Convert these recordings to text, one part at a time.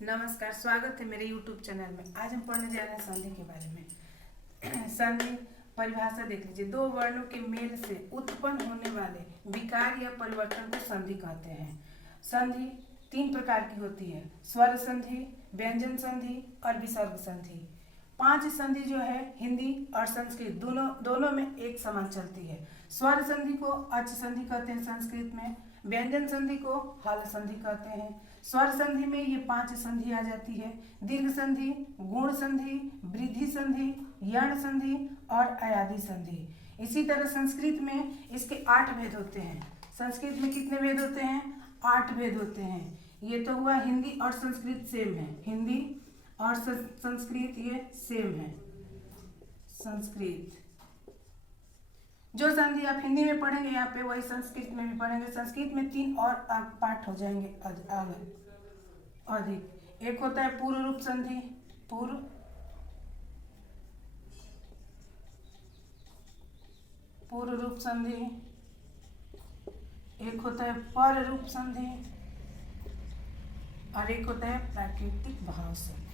नमस्कार, स्वागत है मेरे YouTube चैनल में। आज हम पढ़ने जा रहे हैं संधि के बारे में। संधि परिभाषा देख लीजिए। दो वर्णों के मेल से उत्पन्न होने वाले विकार या परिवर्तन को संधि कहते हैं। संधि तीन प्रकार की होती है: स्वर संधि, व्यंजन संधि और विसर्ग संधि। 5 संधि जो है हिंदी और संस्कृत दोनों में एक समान चलती है। स्वर संधि को अच संधि कहते हैं संस्कृत में, व्यंजन संधि को हल संधि कहते हैं। स्वर संधि में ये 5 संधि आ जाती है: दीर्घ संधि, गुण संधि, वृद्धि संधि, यण संधि और अयादि संधि। इसी तरह संस्कृत में इसके 8 भेद होते हैं। संस्कृत में कितने भेद होते हैं? 8 भेद होते हैं। ये तो हुआ हिंदी और संस्कृत सेम है, हिंदी और संस्कृत ये सेम है। संस्कृत जो संधि आप हिंदी में पढ़ेंगे यहाँ पे वही संस्कृत में भी पढ़ेंगे। संस्कृत में 3 और पाठ हो जाएंगे अधिक। एक होता है पूर्व रूप संधि, पूर्व रूप संधि। एक होता है पर रूप संधि और एक होता है प्राकृतिक भाव संधि।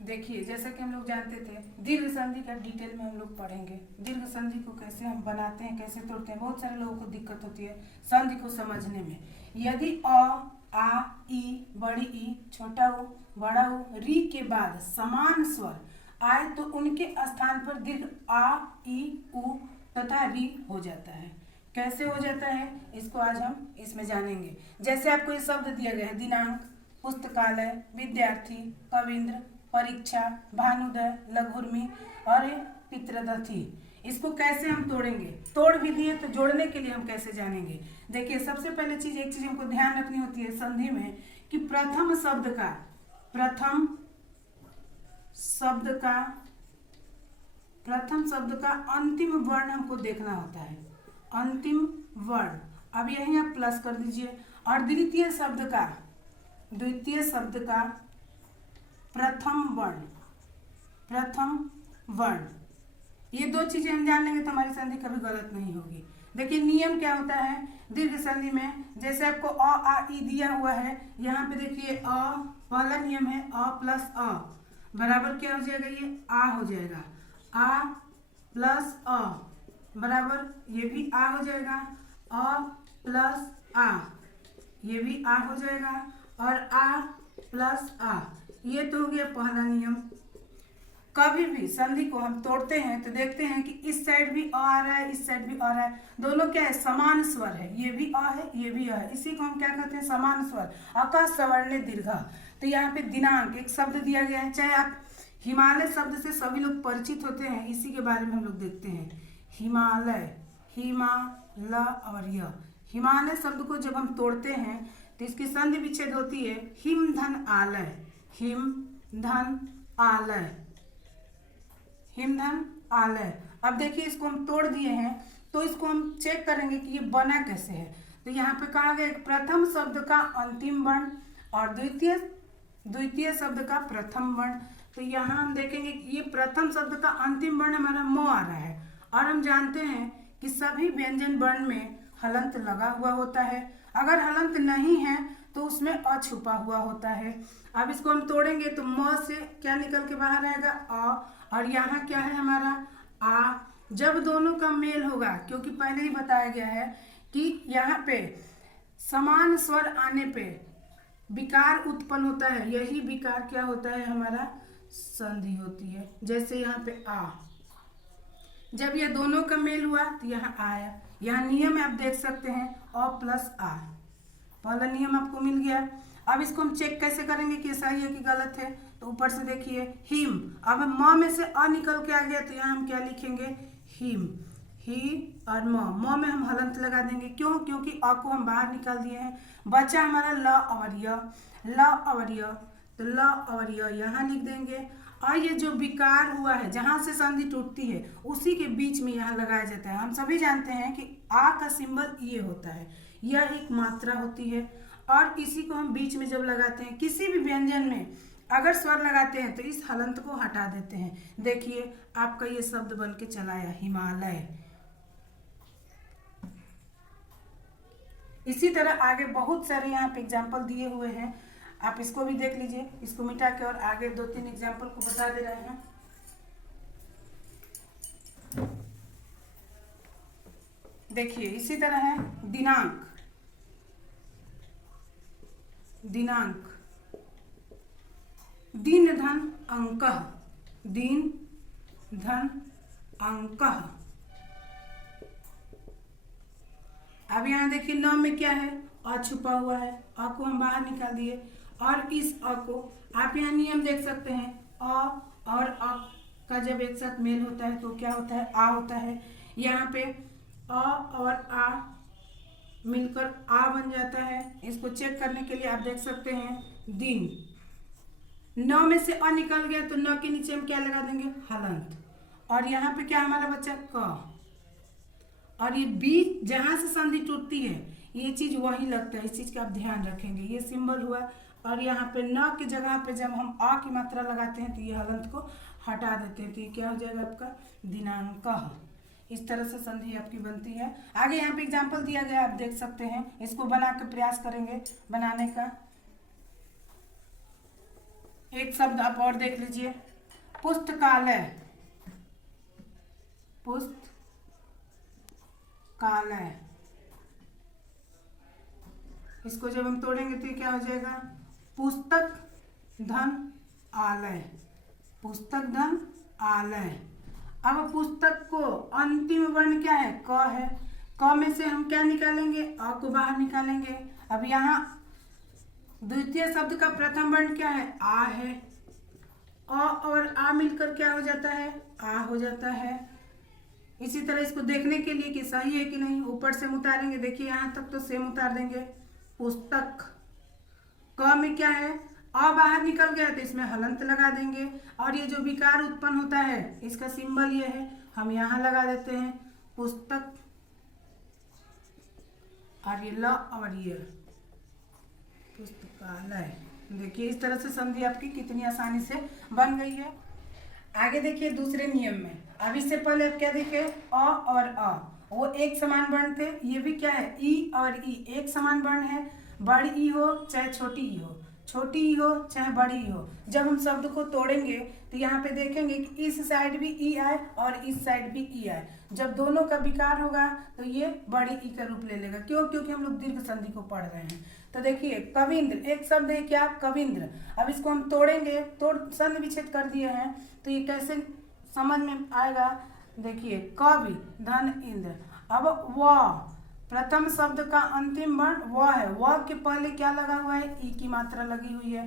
देखिए, जैसा कि हम लोग जानते थे, दीर्घ संधि का डिटेल में हम लोग पढ़ेंगे। दीर्घ संधि को कैसे हम बनाते हैं, कैसे तोड़ते हैं। बहुत सारे लोगों को दिक्कत होती है संधि को समझने में। यदि अ, आ, ई, बड़ी ई, छोटा उ, बड़ा उ, री के बाद समान स्वर आए तो उनके स्थान पर दीर्घ आ, ई, उ तथा री हो जाता है। कैसे हो जाता है इसको आज हम इसमें जानेंगे। जैसे आपको ये शब्द दिया गया है: दिनांक, पुस्तकालय, विद्यार्थी, कविंद्र, परीक्षा, भानुदय, लघुर्मी और पितृदथी। इसको कैसे हम तोड़ेंगे? तोड़ भी दिए तो जोड़ने के लिए हम कैसे जानेंगे? देखिए, सबसे पहले एक चीज हमको ध्यान रखनी होती है संधि में कि प्रथम शब्द का अंतिम वर्ण हमको देखना होता है। अंतिम वर्ण, अब यही आप प्लस कर दीजिए। और द्वितीय शब्द का प्रथम वर्ण, ये 2 चीजें हम जान लेंगे तो हमारी संधि कभी गलत नहीं होगी। देखिए, नियम क्या होता है दीर्घ संधि में। जैसे आपको अ, आ, ई दिया हुआ है, यहाँ पे देखिए अ, पहला नियम है अ प्लस अ बराबर क्या हो जाएगा? ये आ हो जाएगा। आ प्लस अ बराबर ये भी आ हो जाएगा। अ प्लस आ ये भी आ हो जाएगा और आ प्लस आ, ये तो हो गया पहला नियम। कभी भी संधि को हम तोड़ते हैं तो देखते हैं कि इस साइड भी अ आ रहा है, इस साइड भी अ आ रहा है। दोनों क्या है? समान स्वर है। ये भी अ है, ये भी अ है। इसी को हम क्या कहते हैं? समान स्वर, अक सवर्णे दीर्घ। तो यहाँ पे दिनांक एक शब्द दिया गया है। चाहे आप हिमालय शब्द से सभी लोग परिचित होते हैं, इसी के बारे में हम लोग देखते हैं। हिमालय, हिमाल और य। हिमालय शब्द को जब हम तोड़ते हैं तो इसकी संधि विच्छेद होती है हिम धन आलय, हिम धन आलय, हिम धन आलय। अब देखिए, इसको हम तोड़ दिए हैं तो इसको हम चेक करेंगे कि ये बना कैसे है। तो यहाँ पे कहा गया प्रथम शब्द का अंतिम वर्ण और द्वितीय शब्द का प्रथम वर्ण। तो यहाँ हम देखेंगे कि ये प्रथम शब्द का अंतिम वर्ण हमारा म आ रहा है। और हम जानते हैं कि सभी व्यंजन वर्ण में हलंत लगा हुआ होता है। अगर हलंत नहीं है तो उसमें अ छुपा हुआ होता है। अब इसको हम तोड़ेंगे तो म से क्या निकल के बाहर आएगा? अ। और यहाँ क्या है हमारा? आ। जब दोनों का मेल होगा, क्योंकि पहले ही बताया गया है कि यहाँ पे समान स्वर आने पे विकार उत्पन्न होता है। यही विकार क्या होता है? हमारा संधि होती है। जैसे यहाँ पे आ, जब ये दोनों का मेल हुआ तो यहाँ आया। यहाँ नियम आप देख सकते हैं अ प्लस आ, पहला नियम आपको मिल गया। अब इसको हम चेक कैसे करेंगे कि सही है कि गलत है? तो ऊपर से देखिए हिम, अब म में से अ निकल के आ गया तो यहाँ हम क्या लिखेंगे? हिम, ही और म में हम हलंत लगा देंगे। क्यों? क्योंकि अ को हम बाहर निकाल दिए हैं। बचा हमारा ल और य, तो ल और य यहाँ लिख देंगे। और ये जो विकार हुआ है, जहाँ से संधि टूटती है उसी के बीच में यहाँ लगाया जाता है। हम सभी जानते हैं कि आ का सिंबल ये होता है, यह एक मात्रा होती है और इसी को हम बीच में जब लगाते हैं किसी भी व्यंजन में अगर स्वर लगाते हैं तो इस हलंत को हटा देते हैं। देखिए आपका ये शब्द बन के चला आया हिमालय। इसी तरह आगे बहुत सारे यहाँ पे एग्जाम्पल दिए हुए हैं, आप इसको भी देख लीजिए। इसको मिटा के और आगे 2-3 एग्जाम्पल को बता दे रहे हैं। देखिए इसी तरह है दिनांक। दिनांक, दिन धन अंकः, दिन धन अंकः। अब यहाँ देखिए 9 में क्या है, अ छुपा हुआ है, अ को हम बाहर निकाल दिए। और इस अ को आप यहाँ नियम देख सकते हैं, अ और अ का जब एक साथ मेल होता है तो क्या होता है, आ होता है। यहाँ पे अ और आ मिलकर आ बन जाता है। इसको चेक करने के लिए आप देख सकते हैं दिन, 9 में से अ निकल गया तो 9 के नीचे हम क्या लगा देंगे, हलंत। और यहाँ पे क्या हमारा बच्चा क, और ये बी जहां से संधि टूटती है ये चीज वही लगता है, इस चीज का आप ध्यान रखेंगे। ये सिंबल हुआ, और यहाँ पे न की जगह पे जब हम आ की मात्रा लगाते हैं तो ये हलंत को हटा देते हैं, तो ये क्या हो जाएगा आपका दिनांक। इस तरह से संधि आपकी बनती है। आगे यहाँ पे एग्जाम्पल दिया गया, आप देख सकते हैं। इसको बना के प्रयास करेंगे बनाने का। एक शब्द आप और देख लीजिए, पुस्तकालय। पुस्तकालय, इसको जब हम तोड़ेंगे तो ये क्या हो जाएगा, पुस्तक धन आलय। पुस्तक धन आलय। अब पुस्तक को अंतिम वर्ण क्या है, क है। क में से हम क्या निकालेंगे, अ को बाहर निकालेंगे। अब यहाँ द्वितीय शब्द का प्रथम वर्ण क्या है, आ है। अ और आ मिलकर क्या हो जाता है, आ हो जाता है। इसी तरह इसको देखने के लिए कि सही है कि नहीं, ऊपर से उतारेंगे। देखिए यहाँ तक तो सेम उतार देंगे। पुस्तक, क में क्या है, अ बाहर निकल गया तो इसमें हलंत लगा देंगे। और ये जो विकार उत्पन्न होता है इसका सिंबल ये है, हम यहाँ लगा देते हैं पुस्तक। और ये ल और ये पुस्तकालय। देखिए इस तरह से संधि आपकी कितनी आसानी से बन गई है। आगे देखिए दूसरे नियम में। अब इससे पहले आप क्या देखे, अ और अ वो एक समान वर्ण थे। ये भी क्या है, ई और ई एक समान वर्ण है। बड़ी ई हो चाहे छोटी ई हो, छोटी ई हो चाहे बड़ी ई हो, जब हम शब्द को तोड़ेंगे तो यहाँ पे देखेंगे कि इस साइड भी ई आए और इस साइड भी ई आए। जब दोनों का विकार होगा तो ये बड़ी ई का रूप ले लेगा। क्यों, क्योंकि हम लोग दीर्घ संधि को पढ़ रहे हैं। तो देखिए कविंद्र, एक शब्द है क्या, कविंद्र। अब इसको हम तोड़ेंगे, तोड़ संधि विच्छेद कर दिए हैं तो ये कैसे समझ में आएगा। देखिए कवि धन इंद्र। अब व, प्रथम शब्द का अंतिम वर्ण व है। व के पहले क्या लगा हुआ है, ई की मात्रा लगी हुई है।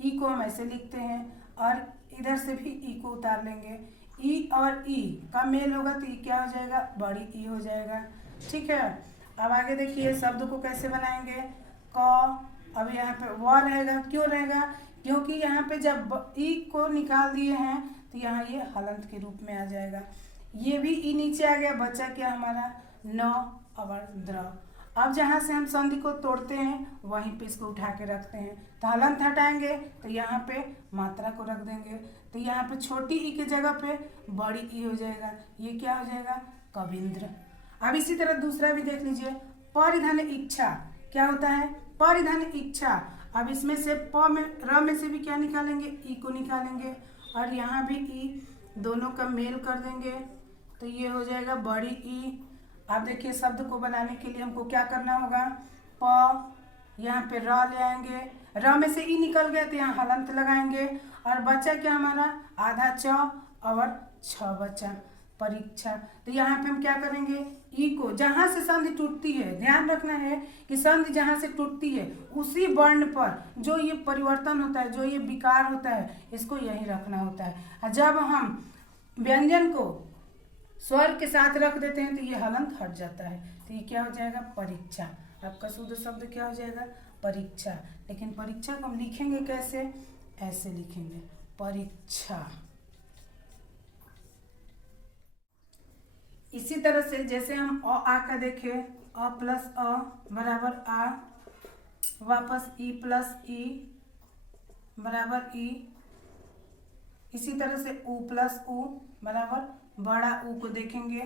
ई को हम ऐसे लिखते हैं और इधर से भी ई को उतार लेंगे। ई और ई का मेल होगा तो ई क्या हो जाएगा, बड़ी ई हो जाएगा। ठीक है। अब आगे देखिए शब्द को कैसे बनाएंगे। क, अब यहाँ पे व रहेगा। क्यों रहेगा, क्योंकि यहाँ पे जब ई को निकाल दिए हैं तो यहाँ ये हलंत के रूप में आ जाएगा। ये भी ई नीचे आ गया, बचा क्या हमारा न और द्र। अब जहाँ से हम संधि को तोड़ते हैं वहीं पे इसको उठा के रखते हैं। तो हलंत हटाएंगे तो यहाँ पे मात्रा को रख देंगे, तो यहाँ पे छोटी ई के जगह पे बड़ी ई हो जाएगा। ये क्या हो जाएगा, कविंद्र। अब इसी तरह दूसरा भी देख लीजिए, परिधन इच्छा। क्या होता है, परिधन इच्छा। अब इसमें से प में, र में से भी क्या निकालेंगे, ई को निकालेंगे और यहाँ भी ई, दोनों का मेल कर देंगे तो ये हो जाएगा बड़ी ई। अब देखिए शब्द को बनाने के लिए हमको क्या करना होगा, प, यहाँ पे र ले आएंगे। र में से ई निकल गया तो यहाँ हलंत लगाएंगे और बचा क्या हमारा, आधा च और छ बचा, परीक्षा। तो यहाँ पे हम क्या करेंगे, ई को जहाँ से संधि टूटती है, ध्यान रखना है कि संधि जहाँ से टूटती है उसी वर्ण पर जो ये परिवर्तन होता है, जो ये विकार होता है, इसको यही रखना होता है। जब हम व्यंजन को स्वर के साथ रख देते हैं तो ये हलंत हट जाता है। तो ये क्या हो जाएगा, परीक्षा। आपका शुद्ध शब्द क्या हो जाएगा, परीक्षा। लेकिन परीक्षा को हम लिखेंगे कैसे, ऐसे लिखेंगे, परीक्षा। इसी तरह से जैसे हम अ आ का देखें, अ प्लस अ बराबर आ, वापस ई प्लस ई बराबर ई। इसी तरह से उ प्लस उ बराबर बड़ा ऊ को देखेंगे।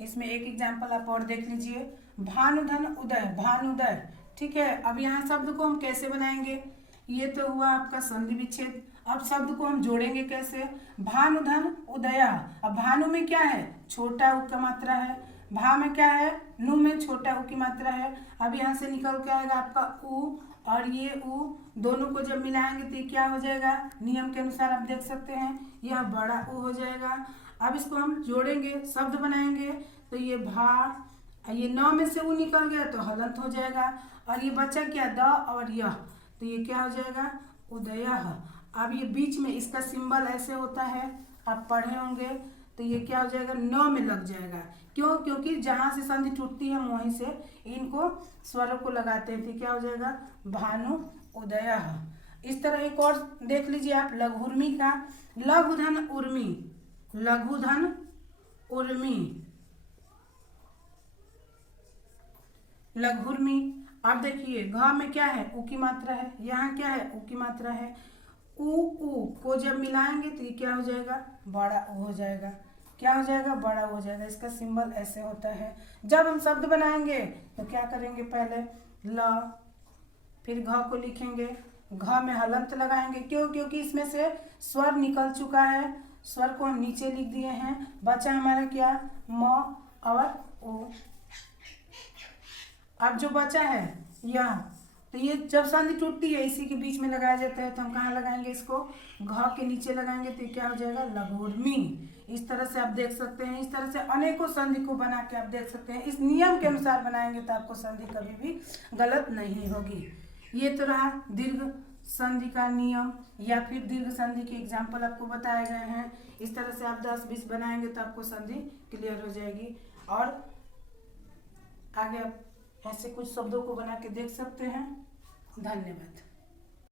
इसमें एक एग्जाम्पल आप और देख लीजिए, भानुधन उदय, भानुदय। ठीक है, अब यहाँ शब्द को हम कैसे बनाएंगे? ये तो हुआ आपका संधि विच्छेद। अब शब्द को हम जोड़ेंगे कैसे? भानुधन उदया। अब भानु में क्या है? छोटा उ का मात्रा है। भा में क्या है? नु में छोटा उ की मात्रा है। अब यहाँ से निकल के आएगा आपका उ, और ये उ दोनों को जब मिलाएंगे तो ये क्या हो जाएगा? नियम के अनुसार आप देख सकते हैं यह बड़ा उ हो जाएगा। अब इसको हम जोड़ेंगे, शब्द बनाएंगे, तो ये भा, ये न में से उ निकल गया तो हलंत हो जाएगा, और ये बचा क्या? द और यह, तो ये क्या हो जाएगा? उदयः। अब ये बीच में इसका सिंबल ऐसे होता है, आप पढ़े होंगे, तो ये क्या हो जाएगा? न में लग जाएगा। क्यों? क्योंकि जहाँ से संधि टूटती है हम वहीं से इनको स्वरों को लगाते हैं, तो क्या हो जाएगा? भानु उदयः। इस तरह एक और देख लीजिए आप लघुर्मी का, लघुधन उर्मी, लघुधन उर्मी, लघुर्मी। अब देखिए घ में क्या है? उ की मात्रा है, यहाँ क्या है? उ की मात्रा है। उ को जब मिलाएंगे तो ये क्या हो जाएगा? बड़ा उ हो जाएगा। क्या हो जाएगा? बड़ा हो जाएगा। इसका सिंबल ऐसे होता है। जब हम शब्द बनाएंगे तो क्या करेंगे? पहले ल, फिर घ को लिखेंगे, घ में हलंत लगाएंगे। क्यों? क्योंकि इसमें से स्वर निकल चुका है, स्वर को हम नीचे लिख दिए हैं। बचा हमारा क्या? म और ओ। अब जो बचा है यह, तो ये जब संधि टूटती है इसी के बीच में लगाया जाता है, तो हम कहाँ लगाएंगे इसको? घ के नीचे लगाएंगे, तो क्या हो जाएगा? लघुर्मी। इस तरह से आप देख सकते हैं, इस तरह से अनेकों संधि को बना के आप देख सकते हैं। इस नियम के अनुसार बनाएंगे तो आपको संधि कभी भी गलत नहीं होगी। ये तो रहा दीर्घ संधि का नियम, या फिर दीर्घ संधि के एग्जाम्पल आपको बताए गए हैं। इस तरह से आप 10-20 बनाएंगे तो आपको संधि क्लियर हो जाएगी। और आगे आप ऐसे कुछ शब्दों को बना के देख सकते हैं। धन्यवाद।